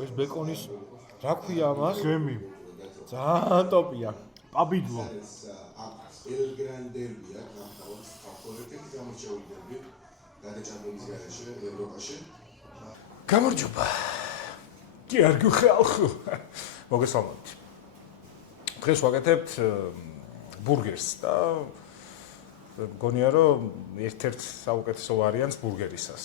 ეს ბეკონის რა ქვია ამას? გემი. ძალიან ტოპია. პაბიდლო. ელგრანდელია გამთავრების ავტორიტეტი გამოჩეულები გადაჭამების გარეშე ევროპაში. გამარჯობა. კი არ გიხალხო. მოგესალმებით. დღეს ვაკეთებთ ბურგერს და მგონია რომ ერთ-ერთ საუკეთესო ვარიანტს ბურგერისას.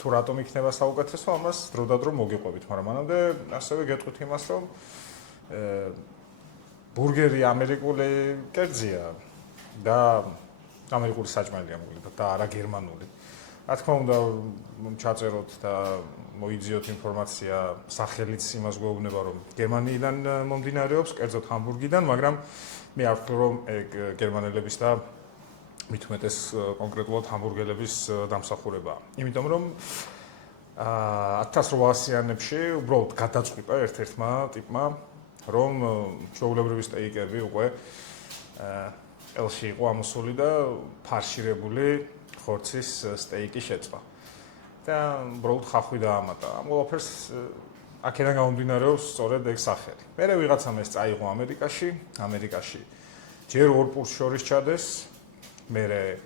თუ რატომ იქნება საუკეთესო, ამას დროდადრო მოგიყვებით, მაგრამ მანამდე ასევე გეტყვით იმას, რომ ბურგერი ამერიკული კერძია და ამერიკული საჭმელია მოკლედ და არა გერმანული. რა თქმა უნდა, ჩაწეროთ და მოიძიოთ ინფორმაცია, სახელიც იმას გვეუბნება, რომ გერმანიიდან მომდინარეობს, კერძოდ ჰამბურგიდან, მაგრამ მე არ ვფიქრობ, რომ გერმანელების და მით უმეტეს კონკრეტულად ჰამბურგელების დამსახურებაა. იმიტომ რომ 1800-იანებში უბრალოდ გადაწყვიტა ერთ-ერთმა ტიპმა, რომ ჩვეულებრივი სტეიკები უკვე ელში იყო ამოსული და ფარშირებული ხორცის სტეიკი შეწყდა. და უბრალოდ ხახვი დაამატა. ამ ყველაფერს აქედან გამომდინარეობს სწორედ ეგ სახელი. მერე ვიღაცამ ეს წაიღო ამერიკაში ჯერ ორ პურს შორის ჩადეს, მერე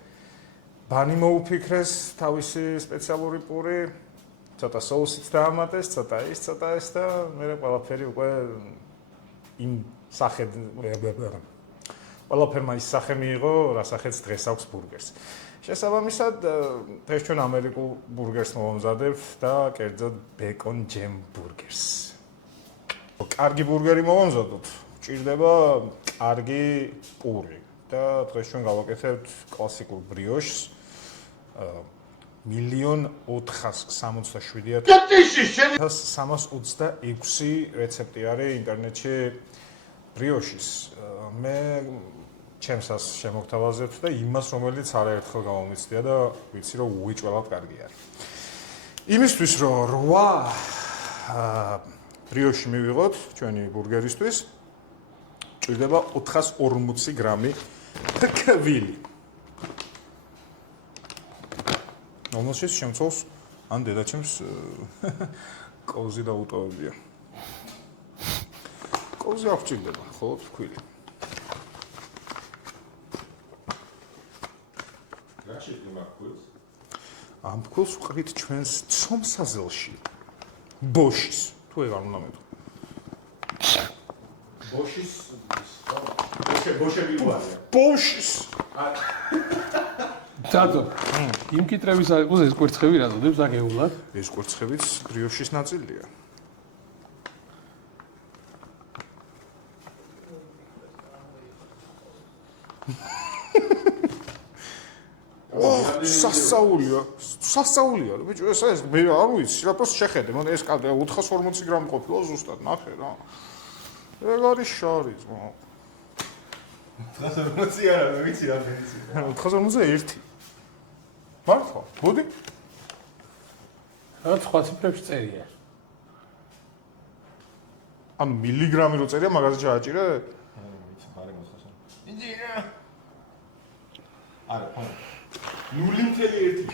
ბანი მოუფიქრეს თავისი სპეციალური პური, ცოტა соусიც დაამატეს, ცოტა ეს და მერე ყველაფერი უკვე იმ სახედ ყველაფერმა ის სახე მიიღო, რა სახეც დღეს აქვს ბურგერს. შესაბამისად, დღეს ჩვენ ამერიკულ ბურგერს მოვამზადებთ და კერძოდ ბეკონ ჯემ ბურგერს. კარგი ბურგერი მოვამზადოთ, ჭირდება კარგი პური და დღეს ჩვენ გავაკეთებთ კლასიკურ ბრიოშს 1.467.326 რეცეპტი არის ინტერნეტში ბრიოშის. მე ჩემსას შემოგთავაზებთ და იმას, რომელიც არაერთხელ გამომიცდია და ვიცი, რომ უიჭველად კარგი არის. იმისთვის, რომ 8 ბრიოში მივიღოთ ჩვენი ბურგერისთვის, ჭირდება 440 გრამი კვილი. რომელშიც შემცავს ან დედაჩემს კოზი და უტოვებია. კოზი არ ჭირდება, მხოლოდ კვილი. ამ ფქვილს ვყრით ჩვენს ცომსაზელში ბოშის თუ ეგ არ უნდა მეთქვა ბოშები უარია ბოშის დადო იმ კითხვების აქვს ეს კვერცხები რა ზოდებს აგეულად ეს კვერცხებიც ბრიოშის ნაწილია სასაულია, ბიჭო, ეს მე არ ვიცი, რა პროს შეხედე, მან ეს 440 გრამი ყოფილა ზუსტად, ნახე რა. ეგ არის შარი, ძმა. 440 არა, ვიცი რა ვიცი. 441. მართლა, მოდი. რა სხვა ციფრებში წერია? ანუ მილიგრამი რო წერია, მაგაზე ჩააჭირე? ვიცი, ხარი მოსხასო. ინჯინია. არა, ხო. 0.1.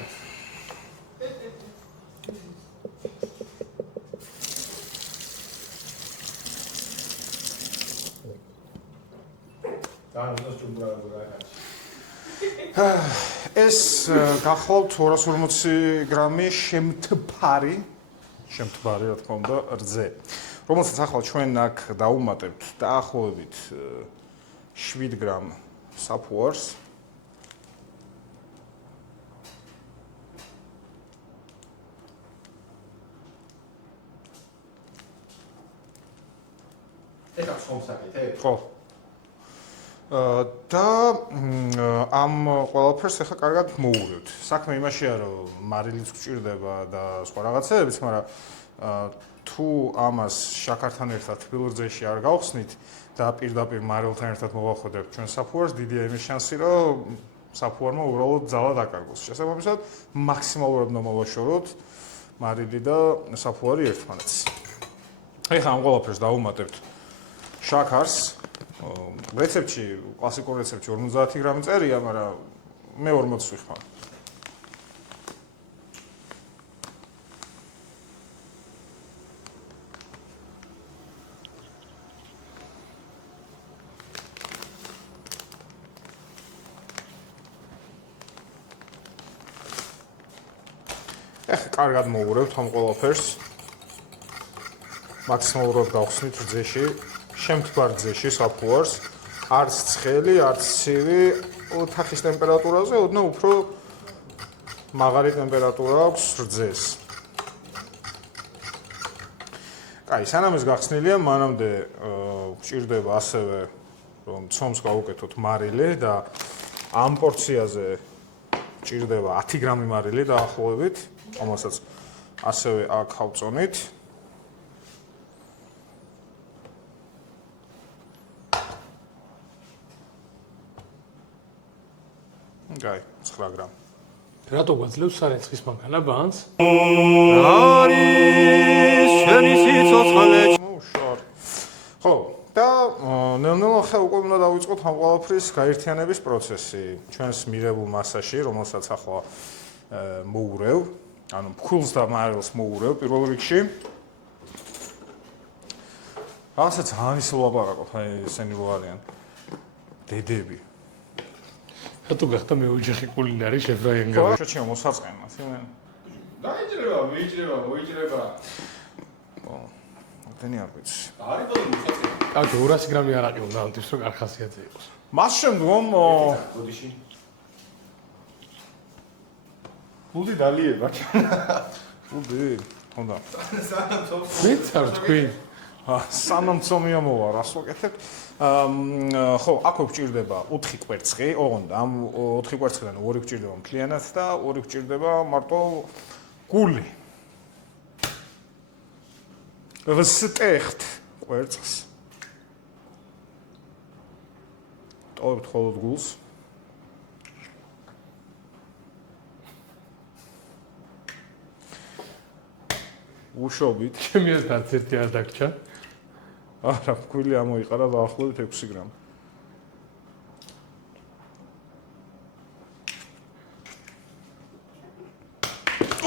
ეს გახლავთ 240 გრამი შემთბარი, რა თქმა უნდა, რძე, რომელსაც ახლა ჩვენ აქ დავუმატებთ დაახლოებით 7 გრამ საფუარს. ეს აქვს ხომსაკეთე? ხო. და ამ ყველაფერს ახლა კარგად მოუღებთ. საქმე იმაშია, რომ მარილიც გვჭირდება და სხვა რაღაცებიც, მაგრამ თუ ამას შაქართან ერთად თბილრძეში არ გავხსნით და პირდაპირ მარილთან ერთად მოვახვდებთ ჩვენ საფუარს, დიდია იმის შანსი, რომ საფუარმა უბრალოდ ძალა დაკარგოს. შესაბამისად, მაქსიმალურად მომავაშოროთ მარილი და საფუარი ერთმანეთს. ეხლა ამ ყველაფერს დავუმატებთ შაქარს. რეცეპტში, კლასიკურ რეცეპტში 50 გრამი წერია, მაგრამ მე 40 ვიხმარ. ეხლა კარგად მოურევთ ამ ყველაფერს. მაქსიმალურად გავხსნით რძეში, შემთბარ რძეში საფუარს, არც ცხელი, არც ცივი, ოთახის ტემპერატურაზე, ოდნავ უფრო მაღალი ტემპერატურა აქვს რძეს. კაი, სანამ ეს გახსნილია, მანამდე გვჭირდება ასევე რომ ცომს გავუკეთოთ მარილი და ამ პორციაზე გვჭირდება 10 გრამი მარილი დაახლოებით, რომელსაც ასევე აქ ავწონით. კაი, 9 გრამი. რატო გვაძლევს სარეცხის მანქანა ბანს? არის შენი სიცოცხლე. მოუშორ. ხო, და ნელ-ნელა ხა უკვე უნდა დავიწყოთ ამ ყველაფრის გაერთიანების პროცესი. ჩვენს მიღებულ მასაში, რომელსაც ახლა მოურევ, ანუ ფქვილს და მარილს მოურევ პირველ რიგში. რასაც ამის ლაპარაკობ, აი ესენი რო არიან დედები. რატო გახდა მეოჯახი კულინარი შეფ რაიანგა? შეჩიო მოსაწყენად, იმენ. დაიჭრება, მოიჭრება. დენი არ ვიცი. არის ბოლო მოსაწევი. კაცო 200 გრამი არაყი უნდა ამთვის რომ არ ხასიათზე იყოს. მას შემდგომ გოდიში. ფუდი დალიება. ფუდი, თონდა. მეც არ თქვი. სანამ წომია მოვა, რას ვაკეთებ? ხო, აქ გვჭირდება 4 კვერცხი, ოღონდ ამ 4 კვერცხიდან 2 გვჭირდება მთლიანად და 2 გვჭირდება მარტო გული. ვსტეხთ კვერცხს. ტოვებთ მხოლოდ გულს. უშობით. ჩემი ასაც ერთი არ დაგჭა. არა, ფქვილი ამოიყარა დაახლოებით 6 გრამი.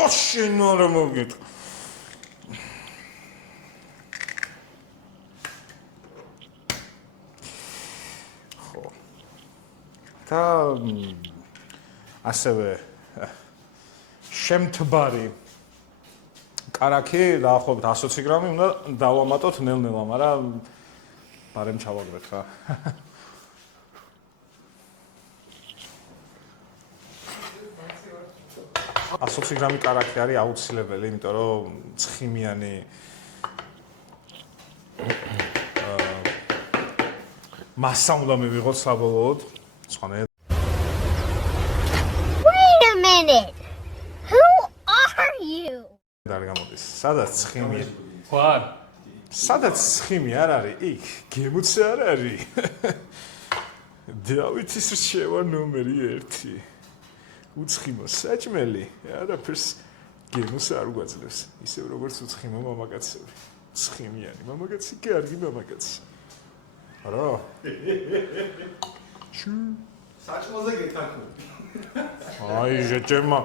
ოშინ არა მოგიტყვი. ხო. და ასევე შემთბარი კარაქი დაახლოებით 120 გრამი უნდა დავამატოთ ნელ-ნელა, მაგრამ ბარემ ჩავაგდეთ ხა. ასოცი გრამი კარაქი არის აუცილებელი, იმიტომ რომ ცხიმიანი მასა უნდა მივიღოთ საბოლოოდ. სხვანაირად. Wait a minute. Who are you? არ გამოდის. სადაც ცხიმი. ვარ. სადაც ცხიმი არ არის, იქ გემოც არ არის. დავითის რჩევა ნომერი 1. უცხიმო საჭმელი, არაფერს გემოს არ გვაძლევს. ისევ როგორც უცხიმო მამაკაცები. ცხიმიანი მამაკაცი კი არგი მამაკაცი. არა? შუ. საჭმელზე გეთანხმები. აი, ჟეჭემა.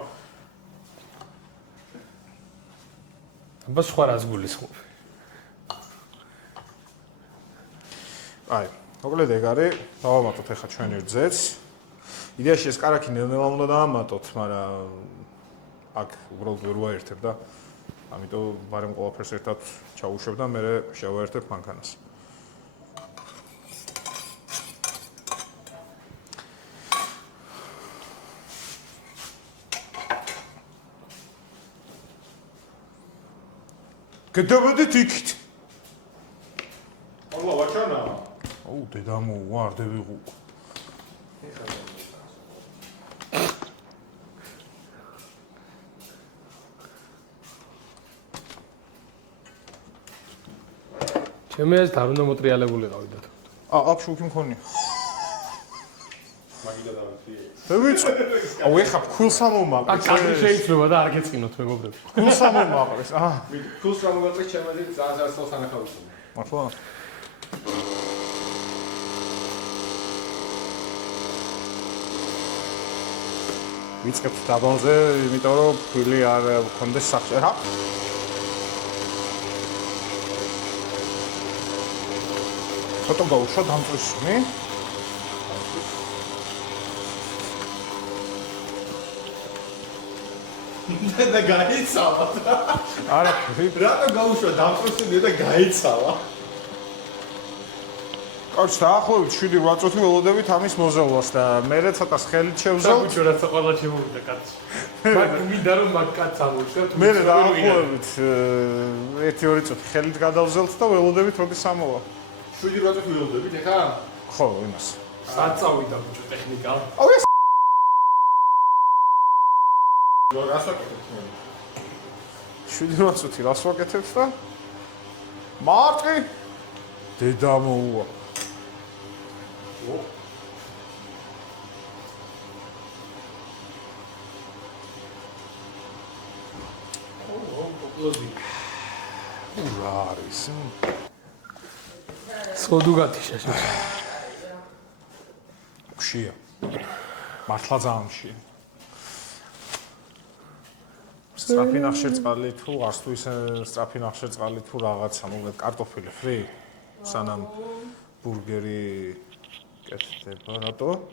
აბა სხვა რას გულისხმობ? აი, მოკლედ ეგ არის, დავამატოთ ახლა ჩვენი რძეც. იდეაში ეს კარაქი ნელ-ნელა უნდა დავამატოთ, მაგრამ აქ უბრალოდ ვერ ვაერთებ და ამიტომ ბარემ ყველაფერს ერთად ჩაუშვებ და მერე შევაერთებ მანქანას. გადავედით იქით. ალა ვაჩანა. აუ, დედამო, ვარ დევიღუ. ჩემი ეს არ უნდა მოტრიალებულიყავი და. აქ შუქი მქონია. მაგიდა დავიწყე. დავიწყე. აუ, ეხა ფქვილს ამომაყრეს. აქ კაცი შეიძლება და არ გეწინოთ მეგობრები. ფქვილს ამომაყრეს. ფულს რა მოგაწეს ჩემაზე ძალიან სწორ სანახავი. მართლა? ვიწყებთ დაბალზე, იმიტომ რომ ფქვილი არ გქონდეს სახში. რა? ცოტა გაუშვა დამწვისნი. და გაიცალა. არა, რატო გაუშვა დამწროსინია და გაიცალა? კაც დაახლოებით 7-8 წუთი ველოდებით ამის მოზელვას და მე ცოტა ხელით შევზელთ. საერთოდ რაც ყველა შემოვიდა კაცი. მაგ მინდა რომ მაგ კაცს ამოვშევ. მე დაახლოებით 1-2 წუთი ხელით გადავზელთ და ველოდებით როდის სამოვა. 7-8 წუთი ველოდებით ეხა? ხო, იმას. საწავიდა ბიჭო ტექნიკა. რას ვაკეთებ მე? 7-8 წუთი რას ვაკეთებ და მარტი დედა მოუვა. რა არის? სოდუ გათიშა შეჭა. ხშია. მართლა ძალიან ხშია. სწრაფი ნახშირწყალი თუ არც თუ ისე სწრაფი ნახშირწყალი თუ რაღაცა, მოკლედ კარტოფილი ფრი, სანამ ბურგერი კეთდება.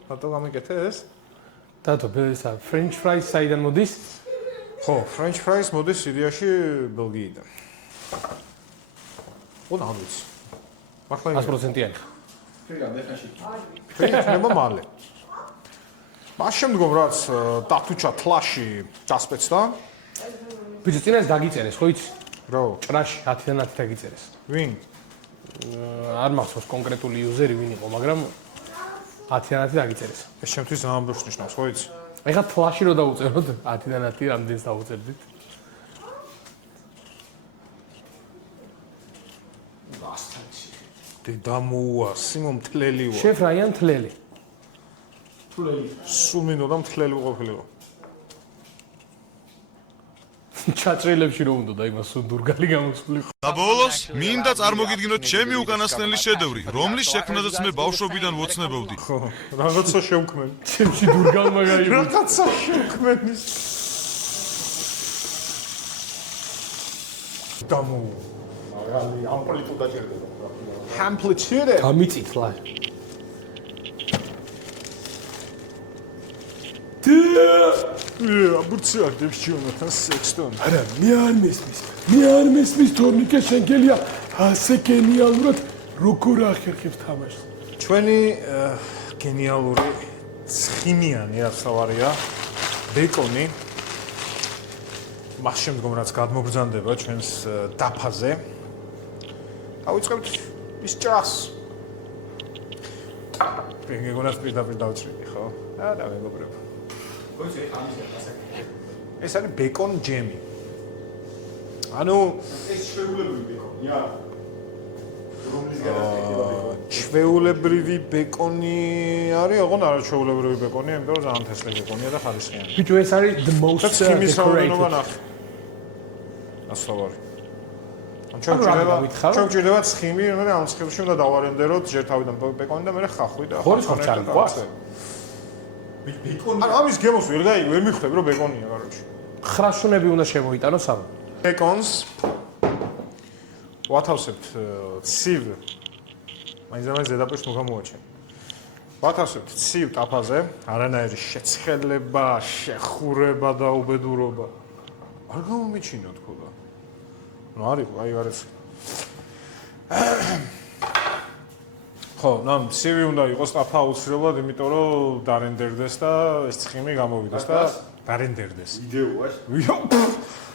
რატო გამიკეთე ეს? დათო, ესა French fries საიდან მოდის? ხო, French fries მოდის სირიაში ბელგიიდან. ო, არ ვიცი. მართლა 100%-იანი. ფრიგან ეხაში. ფრიქნება მალე. მას შემდგომ რაც დათუჩა თლაში დასპეცდა. ბიჭო, წინას დაგიწერეს, ხო იცი? რო, ჭრაში 10-დან 10 დაგიწერეს. ვინ? არ მახსოვს კონკრეტული იუზერი ვინ იყო, მაგრამ 10-დან 10 დაგიწერეს. ეს შემთთვის ძალიან ბევრს ნიშნავს, ხო იცი? ეხლა თლაში რო დავუწეროთ 10-დან 10 რამდენს დავუწერდით? დედა მოუვა, სიმო მთლელი ვარ. შეფ რაიან თლელი. სულ მინდოდა მთლელი ვყოფილიყო. ჩაჭრილებში რო უნდა და იმას სუნდურგალი გამოსულიყო. და ბოლოს მინდა წარმოგიდგინოთ ჩემი უკანასკნელი შედევრი, რომლის შექმნაზეც მე ბავშვობიდან ვოცნებობდი. ხო, რაღაცა შევქმენ. ჩემში დურგალმა გაიგო. რაღაცა შევქმენის. დამო. მაგალი ამპლიტუდა ჭირდება. ამპლიტუდე. გამიწითლა. აბურცია დევჩიონათან სექსტონ. არა, მე არ მესმის თორნიკე შენგელია ასე გენიალურად როგორ ახერხებს თამაშს. ჩვენი გენიალური ცხიმიანი რაც თავარია ბეკონი მას შემდგომ რაც გადმობრძანდება ჩვენს დაფაზე დავიწყებთ ის ჭრას გეგონას პირდაპირ დავჭრიდი ხო? და მეგობრებო ეს არის ბეკონ ჯემი ანუ ეს შეულებრივი ბეკონია. რომლის გადაწყვეტილება ბეკონი? ჩვეულებრივი ბეკონი არის, ოღონდ არა ჩვეულებრივი ბეკონია, იმიტომ რომ ძალიან თესლი ბეკონია და ხარისხიანი. ბიჭო, ეს არის the most ცხიმის რაოდენობა decorated. ნახე. ასწავარი. ჩვენ გვჭირდება ცხიმი, მე ამ ცხიმში უნდა დავარენდეროთ ჯერ თავიდან ბეკონი და მე ხახვი და ხორის ხორცარი გვაქვს? ბეკონი. ანუ ამის გემოს ვერ მიხვდები რომ ბეკონია, კაროჩი. ხრაშუნები უნდა შემოიტანოს ამ. ბეკონს ვათავსებთ ცივ მაინც ზედაპირს ნუ გამოაჩენ. ვათავსებთ ცივ ტაფაზე, არანაირი შეცხელება, შეხურება და უბედურობა. არ გამომიჩინოთ ხოლმე. ნუ არის, აი არის. ხო, ნამ ცივი უნდა იყოს ტაფა აუცილებლად, იმიტომ რომ დარენდერდეს და ეს ცხიმი გამოვიდეს და დარენდერდეს. იდეოა.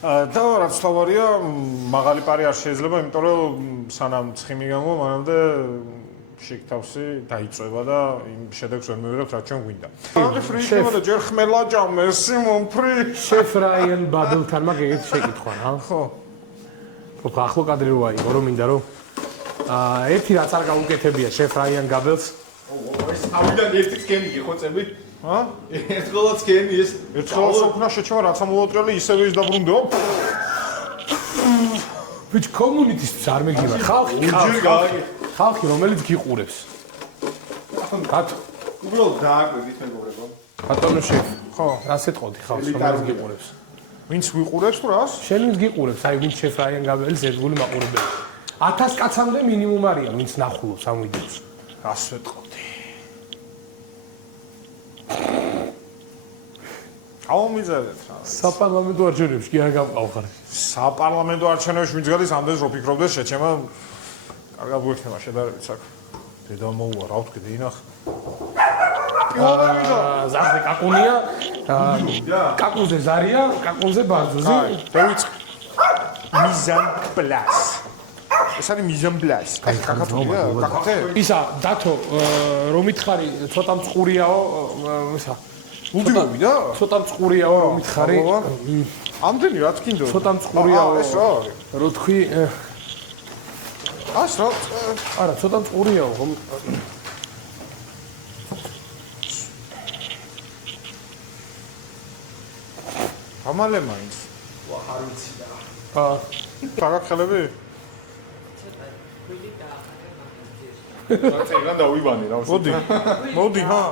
და რაც თავარია, მაღალი პარი არ შეიძლება, იმიტომ რომ სანამ ცხიმი გამოვა, მანამდე შეკთავსი დაიწובה და იმ შედეგს ვერ მივიღებთ, რაც ჩვენ გვინდა. აი ფრი იქნება და ჯერ ხმელა ჭამე, სიმონ ფრი. შეფ რაიან ბადელთანმა გეგეთ შეკითხვა რა. ხო. ხო, ახლო კადრი რო აიღო, რომ მინდა რომ ერთი რაც არ გაუკეთებია შეფ რაიან გაბელს. ეს ავიდან ერთი სკემი ხო წები? ჰა? ერთხელაც სკემი ეს ერთხელაც უკნა შეჩება რაც ამოვატრიალი ისევე ის დაბრუნდეო. ბიჭ კომუნიტისტს არ მეგივა. ხალხი რომელიც გიყურებს. კატო, უბრალოდ დააკვირდით მეგობრებო. ბატონო შეფ. ხო. რას ეთყობდი ხალხს რომელიც გიყურებს? ვინც ვიყურებს თუ რას? შენ ვინც გიყურებს, აი ვინც შეფ რაიან გაბელის ერთგული მაყურებელი. 1000 კაცამდე მინიმუმ არიან ვინც ნახულობს ამ ვიდეოს. რას ვეთყობდი? აუმიძებეთ რა. საპარლამენტო არჩევნებში კი არ გამყავხარ. საპარლამენტო არჩევნებში ვინც გადის ამდენს რო ფიქრობდეს შეჩემა კარგად გვექნება შედარებით აქ. დედა მოუვა რა ვთქვი დინახ. ზარზე კაკუნია, კაკუნზე ზარია, კაკუნზე ბარზუზი. დავიწყე. მიზან პლას. ეს არის მიზან პლას. აი კაკათოა, კაკათე. ისა დათო რომ მითხარი ცოტა მწყურიაო, ისა უდივები და ცოტა მწყურიაო რომ მითხარი. ამდენი რა თქინდო? ცოტა მწყურიაო. ეს რა? რო თქვი ას რა? არა, ცოტა მწყურიაო. ამალე მაინც. ვა, არ ვიცი რა. თაგახელები? წეგან დავიბანე რა. მოდი ჰა.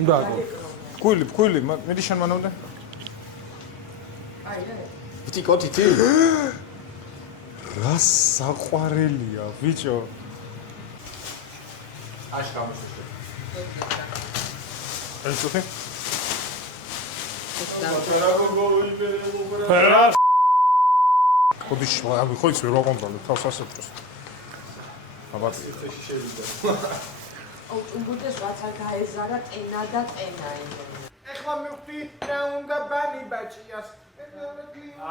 უნდა ფქვილი, მიდი შენ მანამდე. ტიკოტიტი. რა საყვარელია, ბიჭო. აშ გამოსვე. ეს უხე? ხოდი შვა, ხო ის ვერ ვაკონტროლებ თავს ასეთს. აბა წეში შევიდა. უბუდეს რაცა გაეზარა ტენა და ტენა იმენ. ეხლა მივხვდი რა უნდა ბანი ბაჭიას.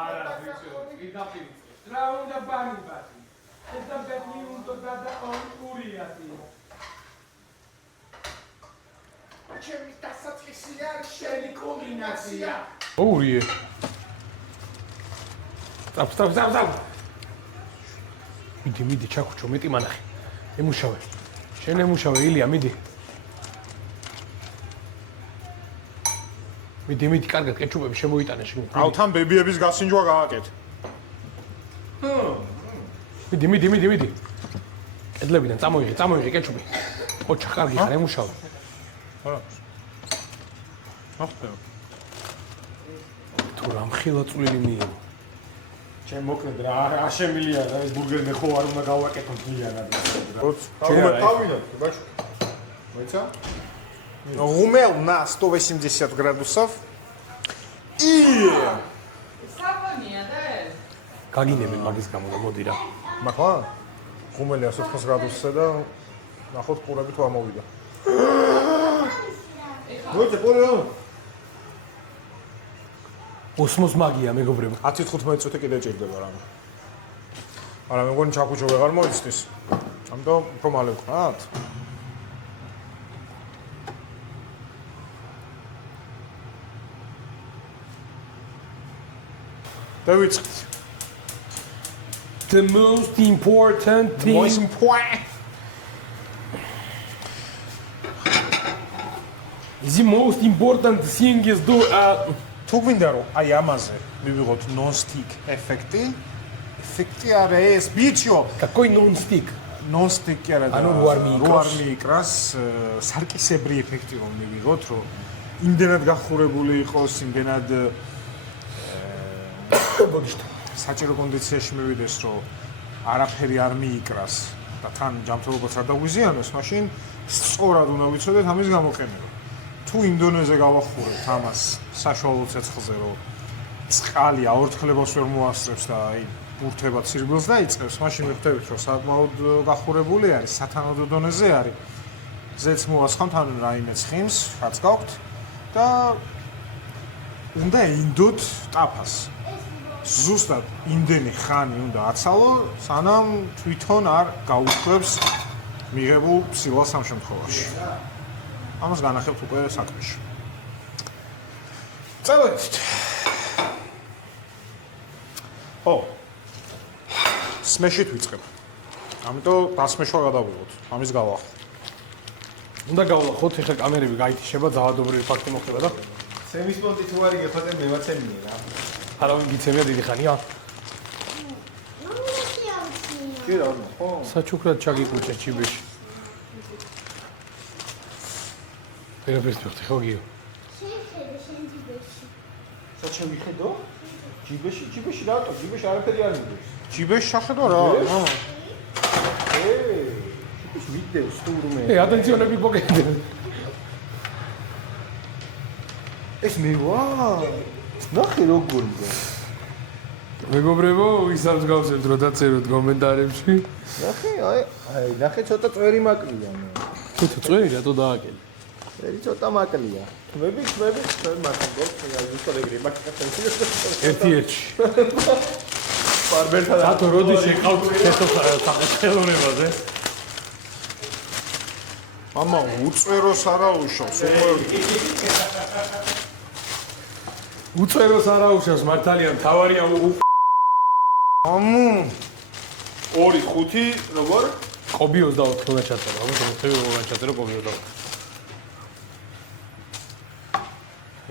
არა, ვიცი, ვიდაფირი. რა უნდა ბანი ბაჭი? ესა ბედნი უნდა და ორიათი. ჩემი დასაწყისი არის შენი კომბინაცია. ოურიე. სტოპ. მიდი, ჩაქუჩო, მეტი მანახი. ემუშავე. შენ ემუშავე, ილია, მიდი. მიდი, კარგად, კეჩუპები შემოიტანე შენ. აუ თან ბებიების გასინჯვა გააკეთე. მიდი. კედლებიდან წამოიღე კეჩუპი. ოჩა, კარგი ხარ, ემუშავე. არა. ახლა თუ რამ ხილა წვლილი მიიღო. ჩემ მოკლედ რა შემილია რა ეს ბურგერი ხო არ უნდა გავაკეთო მთლიანად. თავიდან, ბაჭო. მოიცა? Умел на 180 градусов. И საფონია და ეს. გაგინები მაგის გამო და მოდი რა. მახლა ღუმელი 180 გრადუსზე და ნახოთ ყურები თუ ამოვიდა. მოიცა პოლიო. ოსმოს მაგია მეგობრებო. 10-15 წუთი კიდე ჭირდება რამე. არა მეგონი ჩაქუჩო ვეღარ მოიცდის. ამიტომ უფრო მალე ვქნათ. დავიწყეთ. The most important thing. The most important thing is do თუ გვინდა რომ აი ამაზე მივიღოთ non-stick ეფექტი არა ეს ბიჭო какой non-stick? non-stick კი არა და ანუ რო არ მიიკრას სარკისებრი ეფექტი რომ მივიღოთ რომ იმდენად გახურებული იყოს იმდენად საჭირო კონდიციაში მივიდეს რომ არაფერი არ მიიკრას და თან ჯანმრთელობაც არ დაგვიზიანოს მაშინ სწორად უნდა ვიცოდეთ ამის გამოყენება თუ იმ დონეზე გავახურებთ ამას საშუალო ცეცხლზე რომ წყალი აორთქლებას ვერ მოასწრებს და აი ბურთება ცირბილს დაიწყებს მაშინ ვხვდებით რომ საკმაოდ გახურებული არის სათანადო დონეზე არის ზეც მოასხამთ ან რაიმე ცხიმს რაც გაქვთ და უნდა ინდოთ ტაფას ზუსტად იმდენი ხანი უნდა აცალო სანამ თვითონ არ გაუშვებს მიღებულ ფსილას ამ შემთხვევაში ამას განახებთ უკვე საქმეში. წავედით. სმეშით ვიწყებ. ამიტომ დასმეშვა გადავიღოთ. ამის გავახო. უნდა გავლახოთ, ეხლა კამერები გაითიშება, ძალადობრივი ფაქტი მოხდება და სემის პონტი თუ არის გეხოთე მევაცემია რა. არავინ გიცემია დიდი ხანია. კი რა, ხო. საჩუქრად ჩაგიკუჭე ჩიბეში. ვერაფერს ვიხდი, ხო გიო? შეხედე შენ ჯიბეში. საჩემიხედო? ჯიბეში რატო? ჯიბეში არაფერი არ მიდის. ჯიბეში შეხედო რა. ჯიბეში ვიდეო სტურმე. ატენციონები პოკეტი. ეს მე ვარ. ნახე როგორია. მეგობრებო, ვისაც გავსებთ რომ დაწეროთ კომენტარებში. ნახე ცოტა წვერი მაკლია. თუ წვერი რატო დააკელი? წვერი ცოტა მაკლია. თმები მარტო ზუსტად მაგაკაცი. ერთ-ერთი. პარბერთან სათო როდის შეკავთ სახელოვნებაზე? მამა უწვეროს არა უშავს, უწვეროს არა უშავს მართალია თავარია ამუ 2-5 როგორ? კობი 24 უნდა ჩაწერო, ამიტომ ხევი უნდა ჩაწერო კობი 24.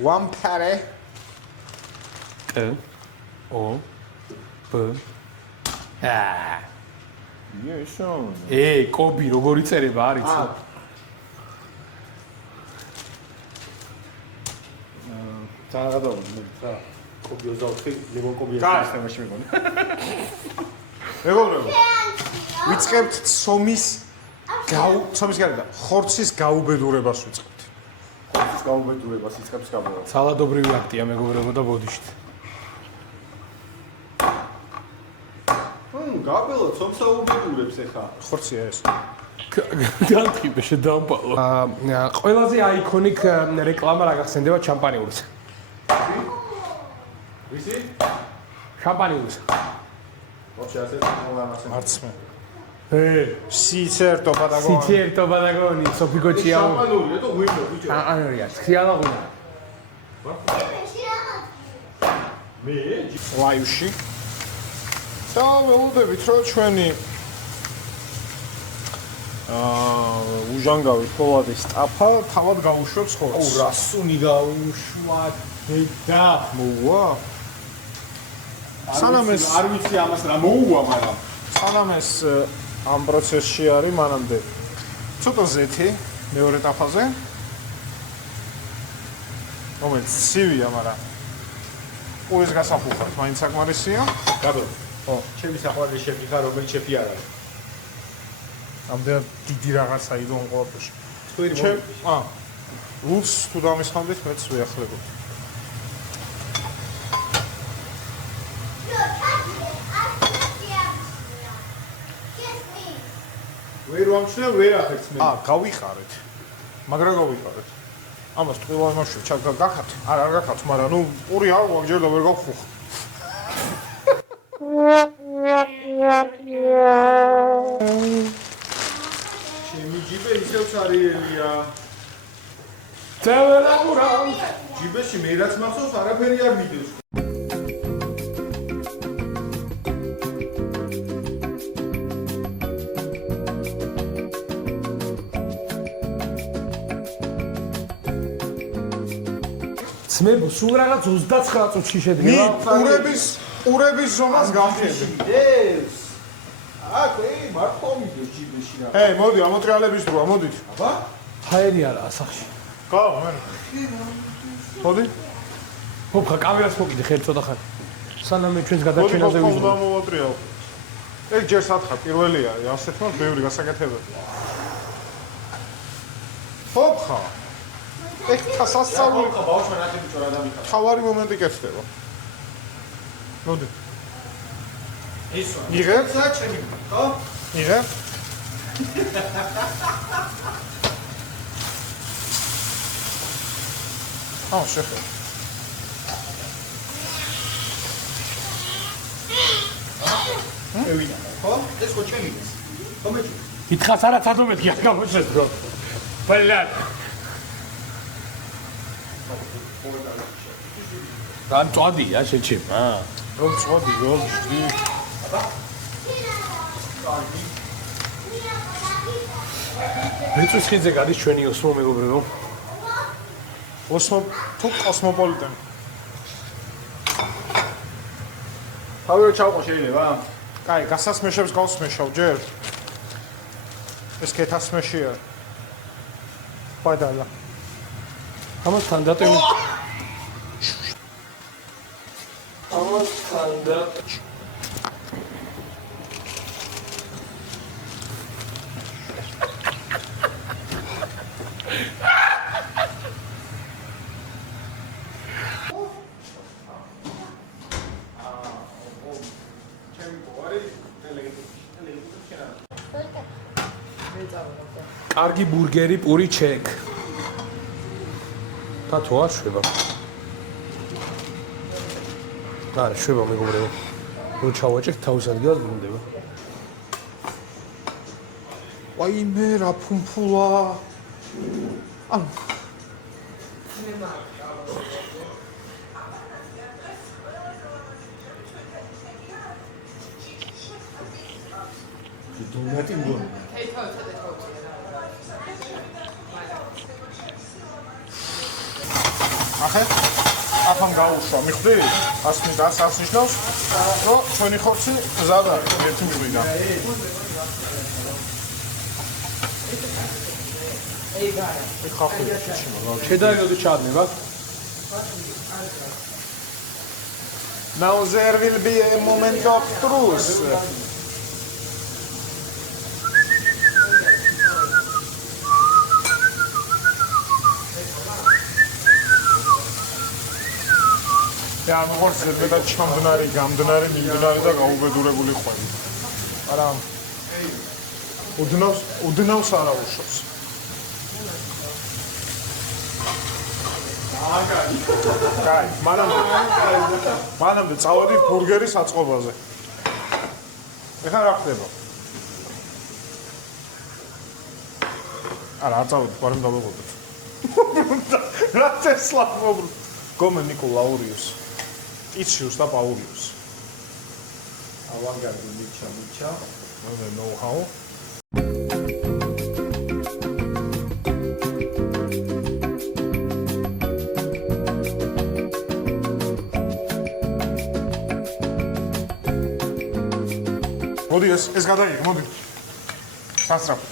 ვამპარე T O P A კობი როგორ იწერება არის? კობი 24 ლიმონ კობი ეს მეგონი. მეგობრებო ვიწყებთ ცომის გარდა ხორცის გაუბედურებას ვიწყებთ. ხორცის გაუბედურებას იწყებს გამო. სალადობრივი აქტია მეგობრებო და ბოდიშით. გაბელო ცომსა უბედურებს ეხა. ხორცია ეს. განთქიბე შედამპალო. ყველაზე აიკონიკ რეკლამა რა გახსენდება შამპანიურის. ვისი? შამპანიურის. ოჩი ასე მომამასე. არც მე. სიცერტო პატაგონი. სიცერტო პატაგონი, სოფიკოჩია. შამპანური, ეტო ღვინო ბიჭო. ანორია, ხიალაღუნა. მე ლაივში. და ველოდებით რომ ჩვენი უჟანგავი ფოლადის ტაფა თავად გაუშვებს ხორცს. აუ რასუნი გაუშვათ და მოუვა. სანამ ეს არ ვიცი ამას რა მოუვა, მაგრამ სანამ ეს ამ პროცესში არის მანამდე ცოტა ზეთი მეორე ტაფაზე რომელიც ცივია, მაგრამ ურის გასაფუხად მაინც საკმარისია. გაბო. ხო, ჩემი საყვარელი შეფი ხარ, რომელიც შეფი არ არის. ამდენად დიდი რაღაცა იდონ ყოველთვის. თქვენი ლუს თუ დამისხამდით მეც ვიახლებოდ. ვერ ვამჩნევ, ვერ ახერხს მე. გავიყარეთ. მაგრა გავიყარეთ. ამას ტყუილად მაშინ გახათ? არ გახათ, მაგრამ ნუ პური არ ვაგჯერ და ვერ გავხუხ. ჩემი ჯიბე ისევ ცარიელია. ძველებურა. ჯიბეში მე რაც მახსოვს, არაფერი არ მიდევს. ძმებო, სულ რაღაც 29 წუთში შედგება. ყურების ზომას გავხდები. ეს აკე მარტო მიდევს ჯიბეში რა. მოდი, ამოტრიალების დროა, მოდით. აბა? ჰაერი არა ასახში. მე. მოდი. ხოხა კამერას მოკიდე ხელი ცოტა ხანი. სანამ მე ჩვენს გადაჩენაზე მოდი, ვიზრუნო. მომოტრიალ. ეგ ჯერ სათხარ, პირველი არის, ასეთ მას ბევრი გასაკეთებელი. ხოხა. ეგ სასწაული ბავშვი ნახე ბიჭო რა დამიკა. თავარი მომენტი კეთდება. მოდი. ისო. იღებ? საჩემი, ხო? იღებ? შეხე. ევინა, ხო? ეს ხო ჩემი ის. ხო მეჭი. კითხავს არა თადო მეთქი არ გამოჩნდა. ბალად. რან წვადია შეჩება? რომ წვადი, რომ ჯდი. მეწვის ხიძე გადის ჩვენი ოსმო მეგობრებო. ოსმო თუ კოსმოპოლიტენი. თავი რო ჩავყო შეიძლება? კაი, გასასმეშებს გავსმეშავ ჯერ. ეს კეთასმეშია. პადალა. ამასთან დატოვე. ამასთან დატოვე. კარგი ბურგერი, პური ჩეკ. თათო არ შვება. არა, შვება მეგობრებო. რო ჩავაჭერთ თავის ადგილას ბრუნდება. ვაიმე რა ფუმფულა. ანუ დონატი მგონი. ახლა ახლა გაუშვა, მიხვდი? ასს ნიშნავს, რომ ჩვენი ხორცი მზად არის ერთი მხრიდან. შედარებით ჩადნება. Now there will be a moment of truth. Ja, როგორც ზედმეტად ჩამდნარი, გამდნარი, მიმდნარი და გაუბედურებული ხვები. არა უდნავს არა უშავს. კაი, მანამდე წავედი ბურგერის აწყობაზე. ეხლა რა ხდება? არა, არ წავედი, ვარ დავეღოთ. რა წესლა მოგრ. გომენ ნიკოლაურიუს. იციუს და პაულიუს. ავანგარდი მიჩა. I don't know how. მოდი ეს გადაიღე, მოდი. სასწრაფო.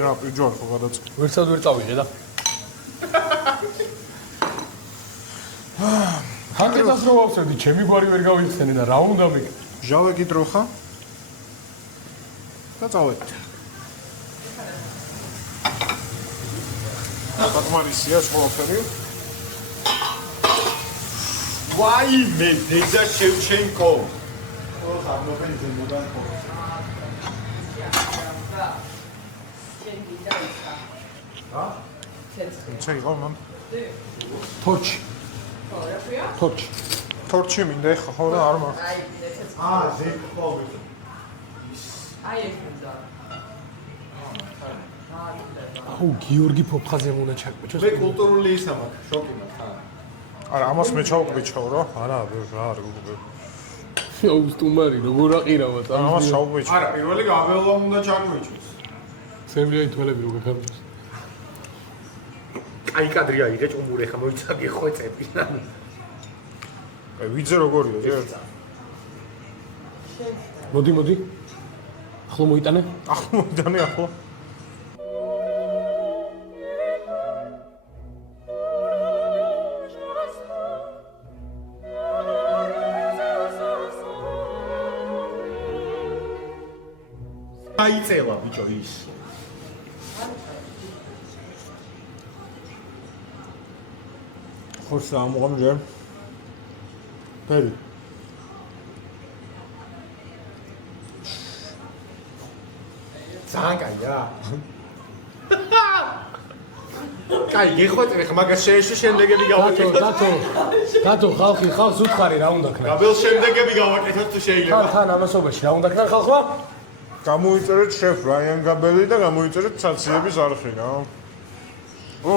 რა პიჯოარ ხო გადაწყვეტ. ვერცად ვერ წავიღე და. ხანკეთას რო ავსებდი, ჩემი გვარი ვერ გავიხსენე და რა უნდა მიგე? ჟავე კიდრო ხა? და წავედი. ბატმარისია ყველაფერი. ვაიმე, დედა შევჩენკო. ხო, ხარნობენ ძემოდან ხო. ცე იყო მამ. თორჩი. თორჩი. თორჩი მინდა ხა ხო და არ მაგ. ზეკ ხოვი. აუ, გიორგი ფოფხაზე უნდა ჩაკბეჭოს. მე კულტურული ისა მაქვს, შოკი მაქვს, ხა. არა, ამას მე ჩავკბეჭავ რა. არა, რა არ გუგებ. აუ, სტუმარი, როგორ აყირავა წამს. ამას ჩავკბეჭავ. არა, პირველი გაბელვა უნდა ჩაგვიჭოს. სემლიანი თვალები როგორ გაგჭოს. აი კადრია იღე ჭუმური ხა მოიცადი ხვეწები. აი ვიძე როგორია ჯერ? მოდი. ახლა მოიტანე? ახლა მოიტანე ახლა. აიწევა ბიჭო ის. ხორცს ამოღამ ჯერ. ფერი. ძალიან კაია. კაი, გეხვეწრე ხა მაგას შეეშო შემდეგები გავაკეთოთ. დათო, ხალხი ხალხს უთხარი რა უნდა ქნა. გაბელ შემდეგები გავაკეთოთ თუ შეიძლება. ხან ამასობაში რა უნდა ქნა ხალხმა? გამოიწერეთ შეფ რაიან გაბელი და გამოიწერეთ ცაციების არხი რა. ო,